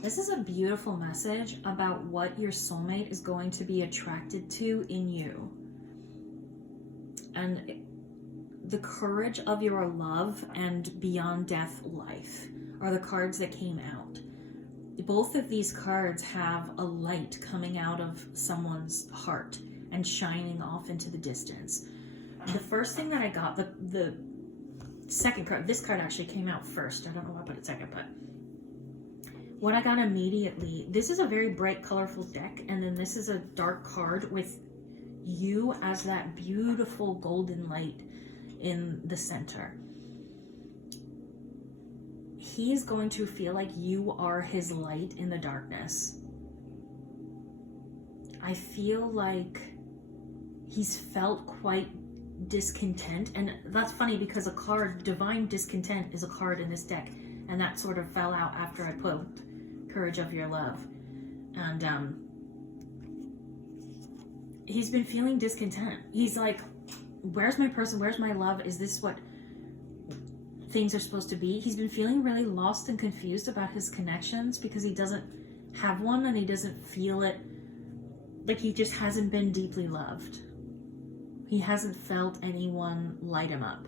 This is a beautiful message about what your soulmate is going to be attracted to in you. And the courage of your love and beyond death life are the cards that came out. Both of these cards have a light coming out of someone's heart and shining off into the distance. The first thing that I got, the second card, this card actually came out first. I don't know why I put it second, but what I got immediately, this is a very bright, colorful deck, and then this is a dark card with you as that beautiful golden light in the center. He is going to feel like you are his light in the darkness. I feel like he's felt quite discontent, and that's funny because a card, Divine Discontent, is a card in this deck, and that sort of fell out after I put Courage of Your Love. And he's been feeling discontent. He's like, where's my person? Where's my love? Is this what things are supposed to be? He's been feeling really lost and confused about his connections because he doesn't have one, and he doesn't feel it. Like, he just hasn't been deeply loved. He hasn't felt anyone light him up.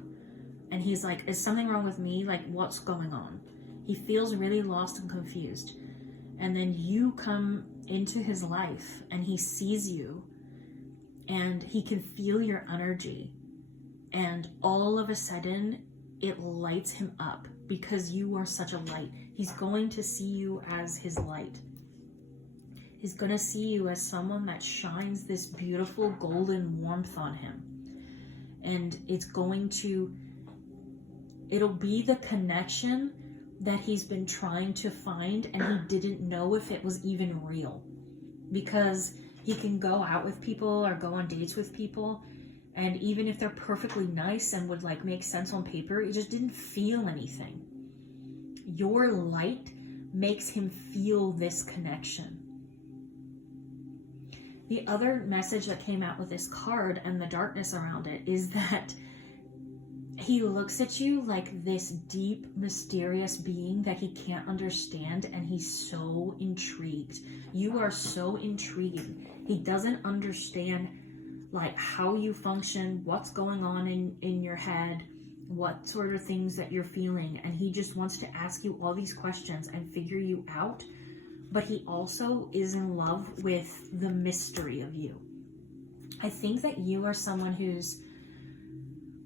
And he's like, is something wrong with me? Like, what's going on? He feels really lost and confused. And then you come into his life and he sees you and he can feel your energy. And all of a sudden, it lights him up because you are such a light. He's going to see you as his light. He's going to see you as someone that shines this beautiful golden warmth on him. And it'll be the connection that he's been trying to find, and he didn't know if it was even real. Because he can go out with people or go on dates with people, and even if they're perfectly nice and would like make sense on paper, he just didn't feel anything. Your light makes him feel this connection. The other message that came out with this card and the darkness around it is that he looks at you like this deep, mysterious being that he can't understand, and he's so intrigued. You are so intriguing. He doesn't understand like how you function, what's going on in your head, what sort of things that you're feeling, and he just wants to ask you all these questions and figure you out. But he also is in love with the mystery of you. I think that you are someone who's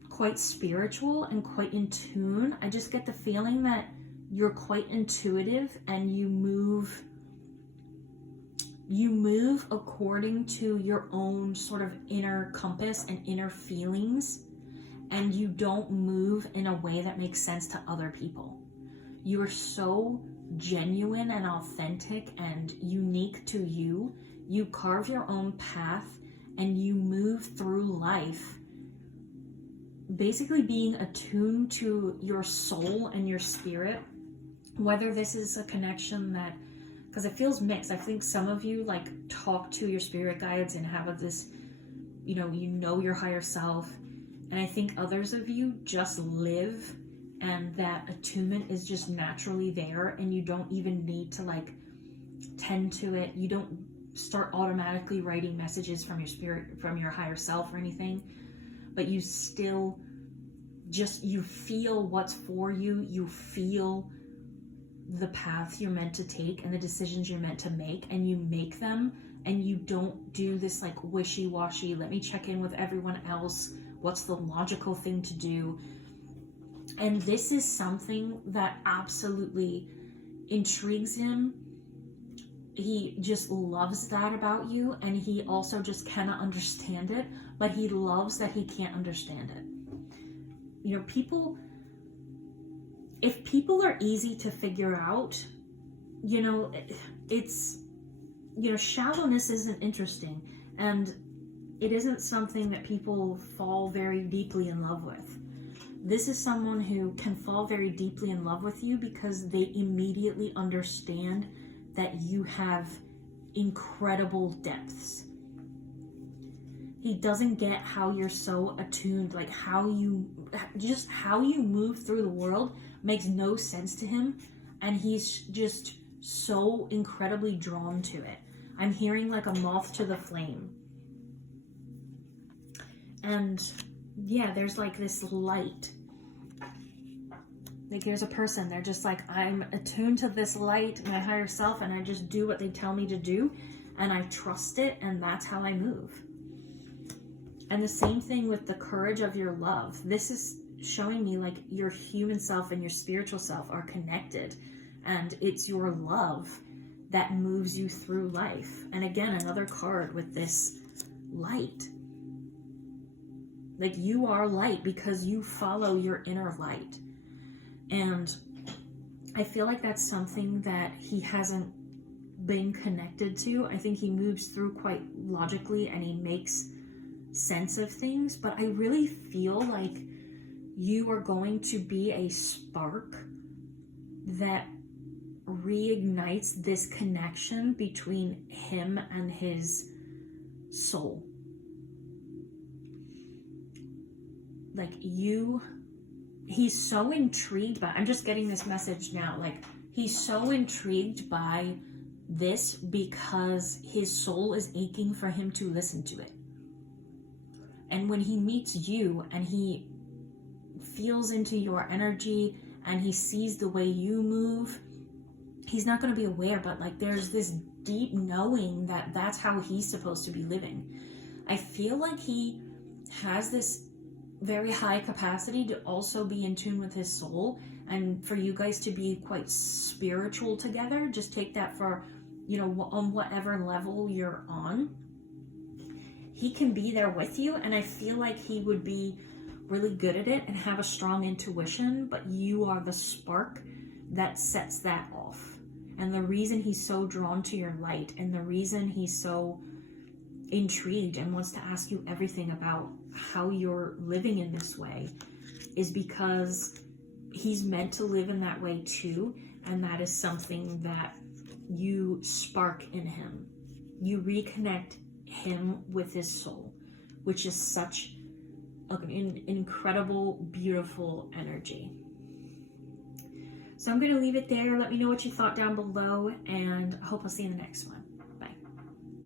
quite spiritual and quite in tune. I just get the feeling that you're quite intuitive, and you move according to your own sort of inner compass and inner feelings, and you don't move in a way that makes sense to other people. You are so genuine and authentic and unique to you. You carve your own path and you move through life basically being attuned to your soul and your spirit. Whether this is a connection that, because it feels mixed. I think some of you like talk to your spirit guides and have this, you know your higher self. And I think others of you just live, and that attunement is just naturally there, and you don't even need to like tend to it. You don't start automatically writing messages from your spirit, from your higher self or anything, but you still you feel what's for you. You feel the path you're meant to take and the decisions you're meant to make, and you make them, and you don't do this like wishy-washy, let me check in with everyone else, what's the logical thing to do. And this is something that absolutely intrigues him. He just loves that about you, and he also just cannot understand it, but he loves that he can't understand it. You know, if people are easy to figure out, it's, shallowness isn't interesting, and it isn't something that people fall very deeply in love with. This is someone who can fall very deeply in love with you because they immediately understand that you have incredible depths. He doesn't get how you're so attuned, like how you move through the world makes no sense to him, and he's just so incredibly drawn to it. I'm hearing like a moth to the flame. And yeah, there's like this light. Like there's a person, they're just like, I'm attuned to this light, my higher self, and I just do what they tell me to do, and I trust it, and that's how I move. And the same thing with the courage of your love. This is showing me like your human self and your spiritual self are connected, and it's your love that moves you through life. And again, another card with this light. Like you are light because you follow your inner light. And I feel like that's something that he hasn't been connected to. I think he moves through quite logically and he makes sense of things, but I really feel like you are going to be a spark that reignites this connection between him and his soul. Like he's so intrigued by, I'm just getting this message now, like he's so intrigued by this because his soul is aching for him to listen to it. And when he meets you and he feels into your energy and he sees the way you move, he's not going to be aware, but like there's this deep knowing that that's how he's supposed to be living. I feel like he has this very high capacity to also be in tune with his soul, and for you guys to be quite spiritual together. Just take that for, you know, on whatever level you're on. He can be there with you, and I feel like he would be really good at it and have a strong intuition, but you are the spark that sets that off. And the reason he's so drawn to your light, and the reason he's so intrigued and wants to ask you everything about how you're living in this way, is because he's meant to live in that way too, and that is something that you spark in him. You reconnect him with his soul, which is such an incredible, beautiful energy. So I'm going to leave it there. Let me know what you thought down below, and I hope I'll see you in the next one.